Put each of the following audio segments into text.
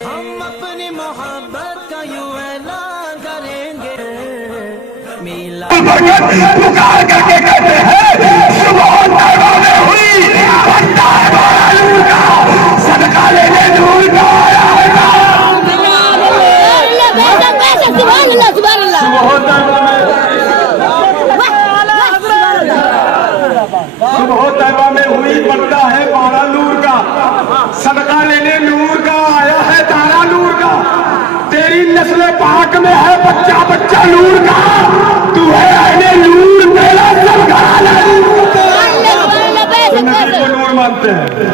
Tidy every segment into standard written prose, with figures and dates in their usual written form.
ہم اپنی محبت کا یوں اعلان کریں گے میلا پکار کر کے کہتے ہیں صبح طیبہ میں ہوئی بندہ ہے بارہ نور کا صدقہ لینے نور کا آیا ہے صبح طیبہ میں ہوئی بندہ ہے بارہ نور کا صدقہ لینے نور کا آیا ہے تارا نور کا تیری نسل پاک میں ہے بچہ بچہ نور کا تو ہے اہل نور میرا سرکار نبی کو نور مانتے ہیں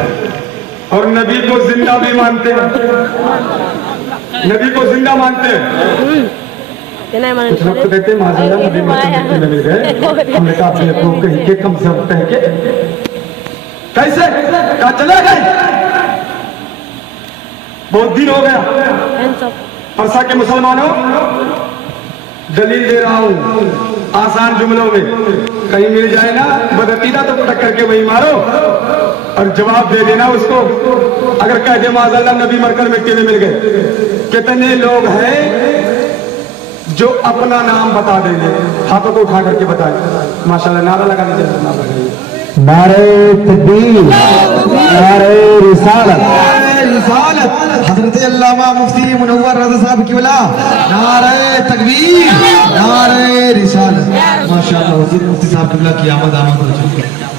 اور نبی کو زندہ بھی مانتے ہیں نبی کو زندہ مانتے ہیں کچھ لوگ تو کہتے ہیں معذاللہ نبی مکہ میں مل گئے ہم نے کہا اپنے کو کہیں کے کم سے کم کہیں کے کیسے کہا چلے گئے بہت دن ہو گیا پرسا کے مسلمانوں دلیل دے رہا ہوں آسان جملوں میں کہیں مل جائے نا بدعقیدہ تو پٹک کر کے وہی مارو اور جواب دے دینا اس کو اگر کہہ دے معذاللہ نبی مر کر مٹی میں مل گئے کتنے لوگ ہیں جو اپنا نام بتا دیں گے ہاتھوں کو اٹھا کر کے بتائیں ماشاءاللہ نعرہ لگا دیجیے نعرہ لگائیے نعرہ تکبیر نعرہ رسالت حضرت علامہ مفتی منور رضا صاحب کی بلا نعرہ تکبیر نعرہ رسالت ماشاءاللہ حضرت مفتی صاحب کی بلا کی آمد ہو چکی ہے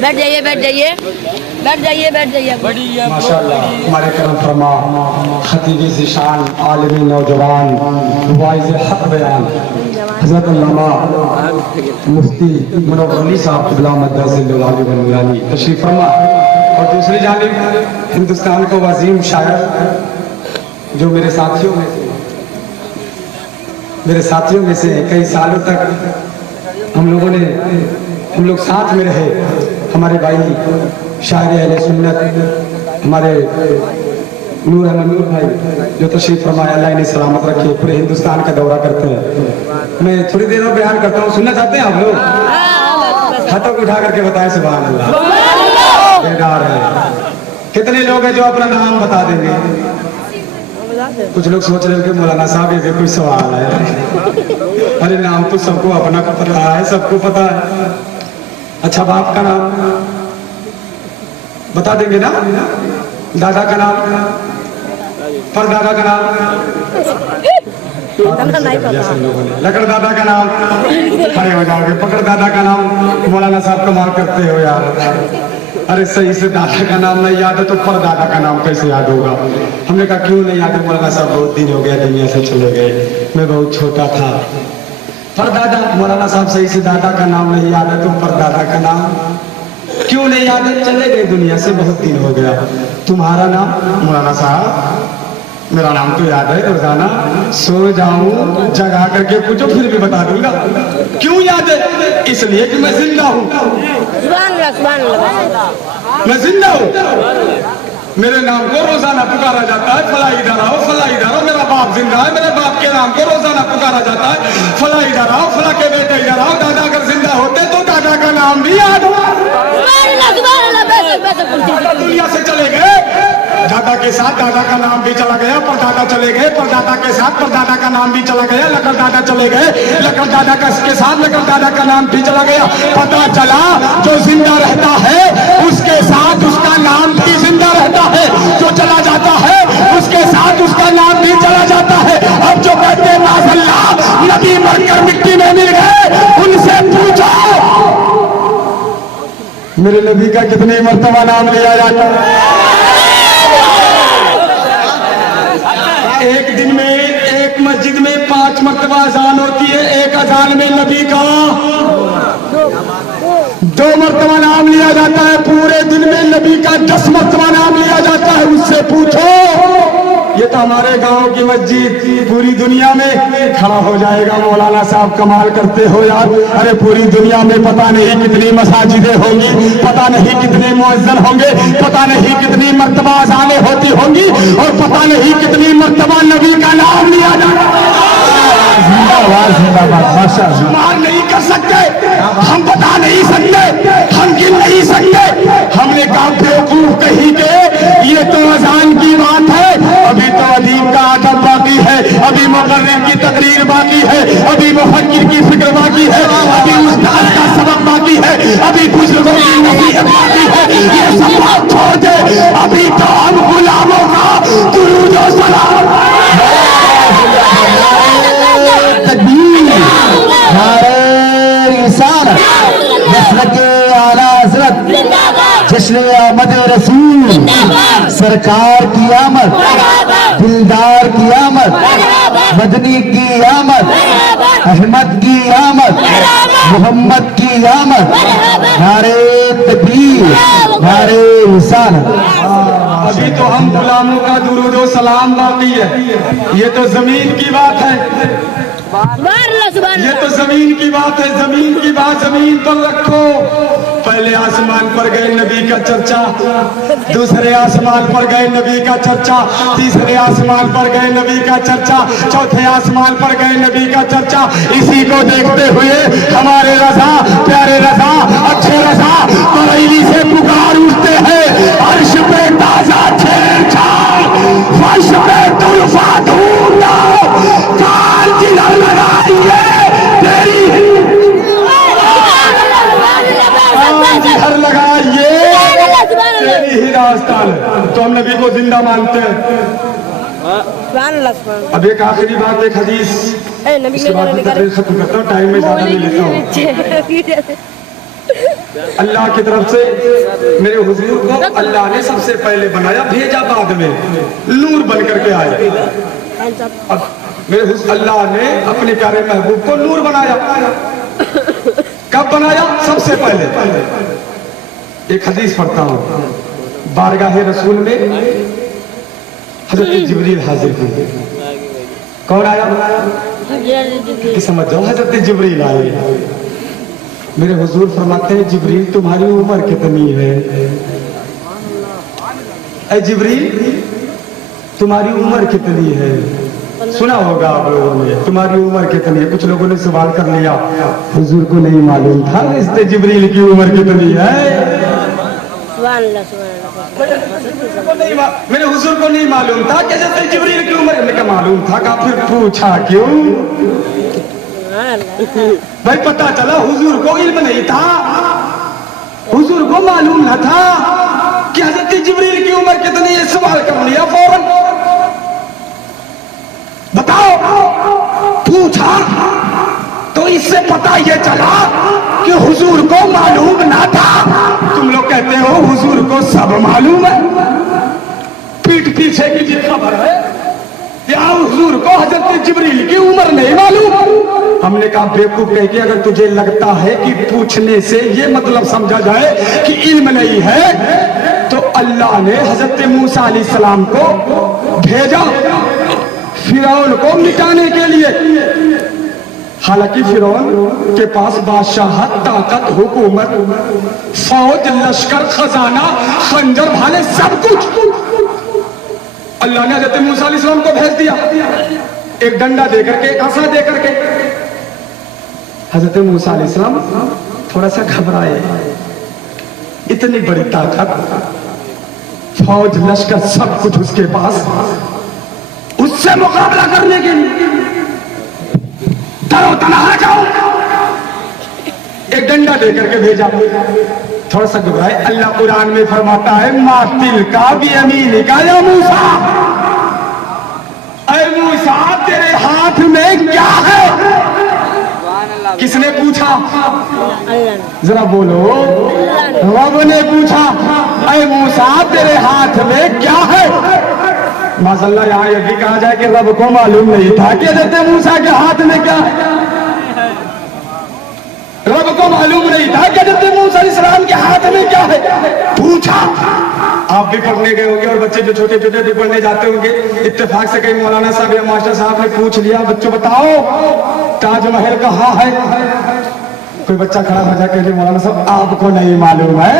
بیٹھ جائیے بیٹھ جائیے بیٹھ جائیے بیٹھ جائیے ماشاءاللہ ہمارے کرم فرما خطیب ذیشان عالمی نوجوان واعظ حق بیان حضرت علامہ مفتی منور علی صاحب کی بلا مدرسہ اللہ نورانی تشریف فرما اور دوسری جانب ہندوستان کو عظیم شاعر جو میرے ساتھیوں میں سے کئی سالوں تک ہم لوگ ساتھ میں رہے ہمارے بھائی شاعر اہل سنت ہمارے نور احمد نور بھائی جو تشریف فرمایا اللہ انہیں سلامت رکھے پورے ہندوستان کا دورہ کرتے ہیں میں تھوڑی دیر میں بیان کرتا ہوں سننا چاہتے ہیں آپ لوگ ہاتھوں کو اٹھا کر کے بتائیں سبحان اللہ بیدار ہے کتنے لوگ ہیں جو اپنا نام بتا دیں گے کچھ لوگ سوچ رہے ہیں کہ مولانا صاحب یہ کوئی سوال ہے ارے نام تو سب کو اپنا پتا ہے سب کو پتا ہے اچھا باپ کا نام بتا دیں گے نا دادا کا نام پر دادا کا نام لکڑ دادا کا نام کھڑے ہو جاؤ گے پکڑ دادا کا نام مولانا صاحب کمال کرتے ہو یار ارے صحیح سے دادا کا نام نہیں یاد ہے تو پر دادا کا نام کیسے یاد ہوگا ہم نے کہا کیوں نہیں یاد ہے مولانا صاحب بہت دن ہو گیا دنیا سے چلے گئے میں بہت چھوٹا تھا پر دادا مولانا صاحب صحیح سے دادا کا نام نہیں یاد ہے تو پر دادا کا نام کیوں نہیں یاد ہے چلے گئے دنیا سے بہت دن ہو گیا تمہارا نام مولانا صاحب میرا نام تو یاد ہے روزانہ سو جاؤں جگا کر کے پوچھو پھر بھی بتا دوں گا کیوں یاد ہے اس لیے کہ میں زندہ ہوں میں زندہ ہوں میرے نام کو روزانہ پکارا جاتا ہے فلاں ادارہ ہو فلاں ادارہ میرا باپ زندہ ہے میرے باپ کے نام کو روزانہ پکارا جاتا ہے فلاں ادارہ ہو فلاں کے بیٹے ادارہ ہو دادا اگر زندہ ہوتے تو دادا کا نام بھی یاد ہوا دنیا سے چلے گئے دادا کے ساتھ دادا کا نام بھی چلا گیا پر دادا چلے گئے پر دادا کے ساتھ پر دادا کا نام بھی چلا گیا لکڑ دادا چلے گئے لکڑ دادا کے ساتھ لکڑ دادا کا نام بھی چلا گیا پتا چلا جو زندہ رہتا ہے اس کے ساتھ اس کا نام بھی زندہ رہتا ہے جو چلا جاتا ہے اس کے ساتھ اس کا نام بھی چلا جاتا ہے اب جو کہتے ہیں معذاللہ نبی مر کر مٹی میں مل گئے ان سے پوچھو میرے نبی کا کتنی مرتبہ نام لیا جاتا ہے ایک دن میں ایک مسجد میں 5 مرتبہ اذان ہوتی ہے ایک اذان میں نبی کا 2 مرتبہ نام لیا جاتا ہے پورے دن میں نبی کا 10 مرتبہ نام لیا جاتا ہے اس سے پوچھو یہ تو ہمارے گاؤں کی مسجد پوری دنیا میں کھڑا ہو جائے گا مولانا صاحب کمال کرتے ہو یار ارے پوری دنیا میں پتہ نہیں کتنی مساجدیں ہوں گی پتہ نہیں کتنے مؤذن ہوں گے پتہ نہیں کتنی مرتبہ اذانیں ہوتی ہوں گی اور پتہ نہیں کتنی مرتبہ نبی کا نام لیا جاتا شمار نہیں کر سکتے ہم بتا نہیں سکتے ہم گن نہیں سکتے ہم نے کہا بیوقوف नहीं के ये तो अजान की बात है, अभी तो अदीब का आदब बाकी है, अभी मुकर्रिर की तकरीर बाकी है, अभी मुफक्किर की फिक्र बाकी है, अभी उस्ताद का सबक बाकी है, अभी बुजुर्गों की नसीहत बाकी है। ये सब बात छोड़ दे, अभी तो हम गुलामों का दुरूद और सलाम। तकबीर, नारे रिसालत, मसलके आला हज़रत, जश्न आमद रसूल, सरकार की आमद, दिलदार की आमद, मदनी की आमद, अहमद की आमद, मोहम्मद की आमद, नारे तकबीर, नारे रिसालत। अभी तो हम गुलामों का दुरूद और सलाम बाकी है। ये तो जमीन की बात है, ये तो जमीन की बात है। जमीन की बात जमीन पर रखो। पहले आसमान पर गए नबी का चर्चा, दूसरे आसमान पर गए नबी का चर्चा, तीसरे आसमान पर गए नबी का चर्चा, चौथे आसमान पर गए नबी का चर्चा। इसी को देखते हुए हमारे रज़ा, प्यारे रज़ा, अच्छे रज़ा बरेली से पुकार उठते हैं, अर्श पे ताजा छेड़छाड़, फर्श पे तुल्फा ढूंढना, कान जिधर लगाएंगे तेरी जिधर लगाइए तेरी ही रास्तान। तो हम नबी को जिंदा मानते हैं। अब एक आखिरी बात, एक हदीस, इसके बाद मैं तकरीर खत्म करता हूँ, टाइम में ज्यादा नहीं लेता हूँ। अल्लाह की तरफ से मेरे हुजूर को अल्लाह ने सबसे पहले बनाया, भेजा बाद में, नूर बन करके आए। अब मेरे हुजूर अल्लाह ने अपने प्यारे महबूब को नूर बनाया। कब बनाया? सबसे पहले। एक हदीस पढ़ता हूँ। बारगाह रसूल में हजरत जिब्रील हाजिर हुए। कौन आया? कि समझ जाओ, हजरत जिब्रील आए। मेरे हुजूर फरमाते हैं, जिब्रील तुम्हारी उम्र कितनी है? ऐ जिब्रील तुम्हारी उम्र कितनी है? सुना होगा आप लोगों ने, तुम्हारी उम्र कितनी है? कुछ लोगों ने सवाल कर लिया, हुजूर को नहीं मालूम था इससे जिब्रील की उम्र कितनी है। मेरे हुजूर को नहीं मालूम था कि जैसे जिब्रील की उम्र, मैंने कहा मालूम था का फिर पूछा क्यों? भाई पता चला हुजूर को इल्म नहीं था, हुजूर को मालूम न था कि हजरत जिब्रील की उम्र कितनी है। सवाल कर लिया फौरन, बताओ। पूछा तो इससे पता ये चला कि हुजूर को मालूम ना था। तुम लोग कहते हो हुजूर को सब मालूम है, पीठ पीछे की भी खबर है, या हुजूर को हजरत जिब्रील की उम्र नहीं मालूम। हमने कहा बेवकूफ कह के, अगर तुझे लगता है कि पूछने से ये मतलब समझा जाए कि इल्म नहीं है, तो अल्लाह ने हजरत मूसा अलैहिस्सलाम को भेजा फिरौन को मिटाने के लिए। हालांकि फिरौन के पास बादशाहत, ताकत, हुकूमत, फौज, लश्कर, खजाना, खंजर, भाले, सब कुछ। अल्लाह ने हजरत मूसा अलैहिस्सलाम को भेज दिया, एक डंडा दे करके, एक आसा दे करके। हजरत मूसा अलैहिस्सलाम थोड़ा सा घबराए, इतनी बड़ी ताकत, फौज, लश्कर, सब कुछ उसके पास, उससे मुकाबला करने के लिए तरो तनहा जाओ, एक डंडा दे करके भेजा। थोड़ा सा घबराए। अल्लाह कुरान में फरमाता है, मातिल का भी अमीन का या मूसा, अरे मूसा तेरे हाथ में क्या है? किसने पूछा? जरा बोलो। रब ने पूछा, अरे मूसा तेरे हाथ में क्या है? माशाअल्लाह, यहाँ ये भी कहा जाए कि रब को मालूम नहीं था कि हजरत मूसा के हाथ में क्या है। रब को मालूम नहीं था कि हजरत मूसा अलैहिस्सलाम के हाथ में क्या है। पूछा। आप भी पढ़ने गए होंगे और बच्चे जो छोटे छोटे भी पढ़ने जाते होंगे, इत्तेफाक से कहीं मौलाना साहब या मास्टर साहब ने पूछ लिया, बच्चों बताओ ताजमहल कहाँ है? कोई बच्चा खड़ा हो जाकर के, मौलाना साहब आपको नहीं मालूम है,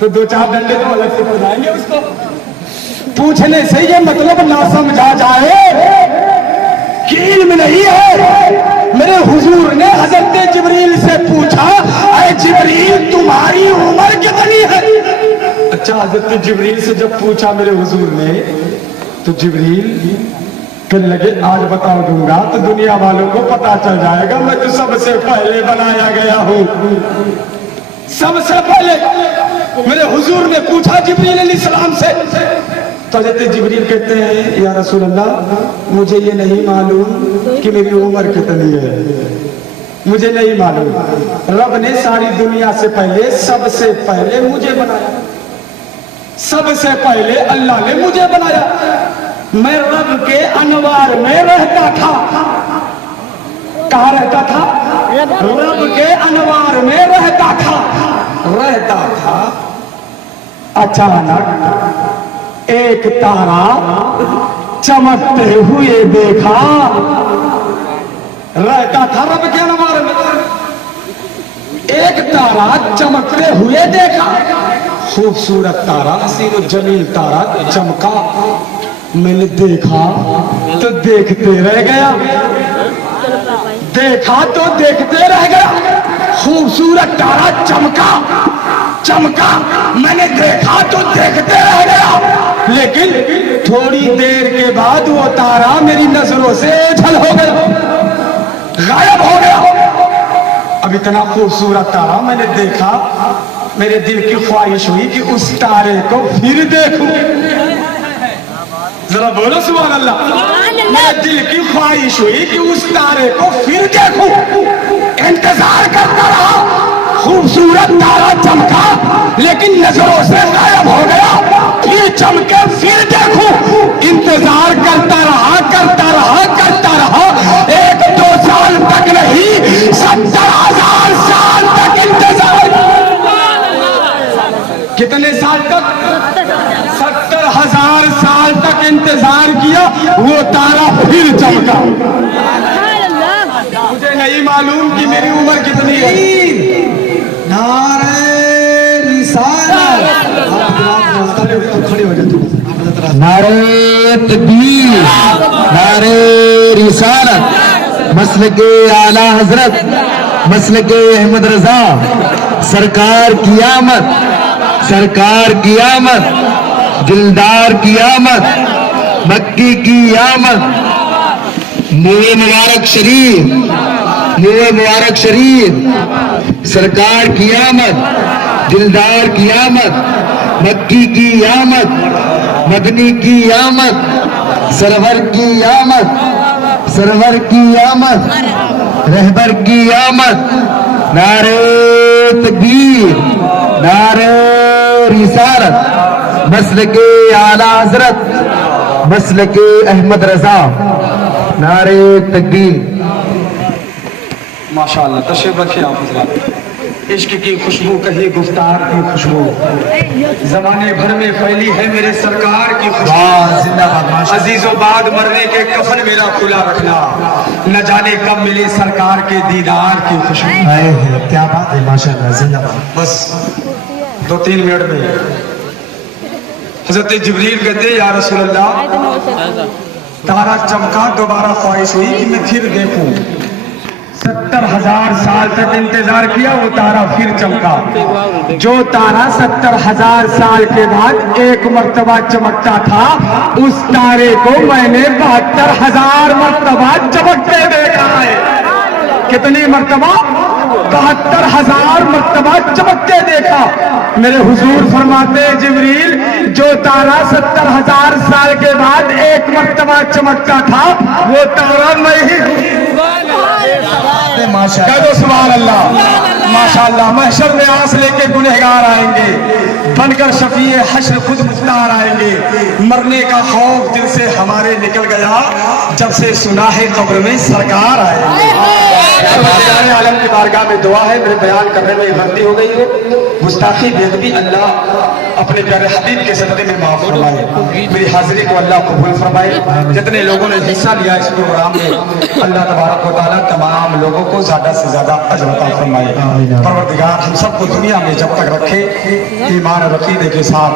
तो दो चार डंडे तो अलग से बजाएंगे उसको। पूछने से ये मतलब ना समझा जाए कि इल्म नहीं है। मेरे हुजूर ने हजरत जिब्रील से पूछा, अरे जिब्रील तुम्हारी उम्र कितनी है? अच्छा हजरत जिब्रील से जब पूछा मेरे हुजूर ने, तो जिब्रील कहने लगे आज बता दूंगा तो दुनिया वालों को पता चल जाएगा मैं तो सबसे पहले बनाया गया हूँ। सबसे पहले मेरे हुजूर ने पूछा जिब्रील अलैहिस्सलाम से, तो हज़रत जिब्रील कहते हैं या रसूल अल्लाह मुझे ये नहीं मालूम कि मेरी उम्र कितनी है, मुझे नहीं मालूम। रब ने सारी दुनिया से पहले सबसे पहले मुझे बनाया, सबसे पहले अल्लाह ने मुझे बनाया। मैं रब के अनवार में रहता था। कहाँ रहता था? रब के अनवार में रहता था। अचानक एक तारा चमकते हुए देखा। रहता था रब के अनवार में, एक तारा चमकते हुए देखा। खूबसूरत तारा, हसीन जमील तारा चमका। मैंने देखा तो देखते रह गया, देखा तो देखते रह गया। खूबसूरत तारा चमका, मैंने देखा तो देखते रह गया। लेकिन थोड़ी देर के बाद वो तारा मेरी नजरों से ओझल हो गया, गायब हो गया। अब इतना खूबसूरत तारा मैंने देखा, मेरे दिल की ख्वाहिश हुई कि उस तारे को फिर देखूं। जरा बोलो सुभान अल्लाह। मेरे दिल की ख्वाहिश हुई कि उस तारे को फिर देखूं। इंतजार करता रहा, खूबसूरत तारा चमका लेकिन नजरों से गायब हो गया। फिर चमके फिर देखूं, इंतजार करता रहा। 1-2 साल तक नहीं, 70,000 साल तक इंतजार। कितने साल तक? 70,000 साल तक इंतजार किया, वो तारा फिर चमका। मुझे नहीं मालूम कि मेरी उम्र कितनी है। नारे रिसालत। खड़े हो जाते। नारे तकबीर, नारे रिसालत, मसलके आला हजरत, मसलके अहमद रजा, सरकार की आमद, सरकार की आमद, दिलदार की आमद, मक्की की आमद। नूर मुबारक शरीफ, सरकार की आमद, दिलदार की आमद, मक्की की आमद, मदनी की आमद, सरवर की आमद, सरवर की आमद, रहबर की आमद। नारे तकबीर, नारे रिसालत, मसलके आला हजरत, मसलके अहमद रजा, नारे तकबीर। माशाअल्लाह, तशरीफ रखिए आप हज़रात। इश्क की खुशबू कही गुफ्तार की खुशबू जमाने भर में फैली है मेरे सरकार की खुशबू। अजीजों बाद मरने के कफन मेरा खुला रखना, न जाने कब मिले सरकार के दीदार की खुशबू। क्या बात है, माशाअल्लाह, जिंदाबाद। बस 2-3 मिनट में हजरत जिब्रील कहते या रसूल अल्लाह तारा चमका, दोबारा ख्वाहिश हुई कि मैं फिर देखूं। 70,000 साल तक इंतजार किया, वो तारा फिर चमका। जो तारा 70,000 साल के बाद एक मर्तबा चमकता था, उस तारे को मैंने 72,000 मर्तबा चमकते देखा है। कितनी मर्तबा? 72,000 मर्तबा चमकते देखा। मेरे हुजूर फरमाते जिब्रील, जो तारा 70,000 साल के बाद एक मर्तबा चमकता था, वो तारा मैं ही हूँ। कह दो सुभान अल्लाह। माशाअल्लाह, महशर में आस लेके गुनहगार आएंगे, बनकर शफीए हश्र खुद मुख्तार आएंगे। मरने का खौफ दिल से हमारे निकल गया, जब से सुना है कब्र में सरकार आएंगे। आलम की बारगाह में दुआ है, मेरे बयान करने में गलती हो गई हो, गुस्ताखी बेअदबी अल्लाह अपने प्यारे हबीब के सदक़े में माफ फरमाए। मेरी हाजिरी को अल्लाह कबूल फरमाए। जितने लोगों ने हिस्सा लिया इस प्रोग्राम में, अल्लाह तबारक व तआला तमाम लोगों को ज्यादा से ज्यादा अजर अता फरमाए। परवरदिगार हम सबको दुनिया में जब तक रखे, ईमान और अकीदे के साथ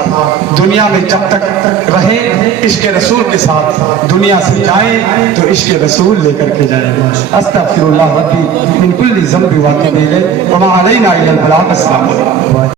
दुनिया में जब तक रहे, इश्क रसूल के साथ दुनिया से जाए तो इश्क रसूल लेकर के जाए। अस्तगफिरुल्लाह रब्बी मिन कुल्ली ज़ंबि व अतूबु इलैह व मा अलैना इल्लल बलाग। अस्सलामु अलैकुम।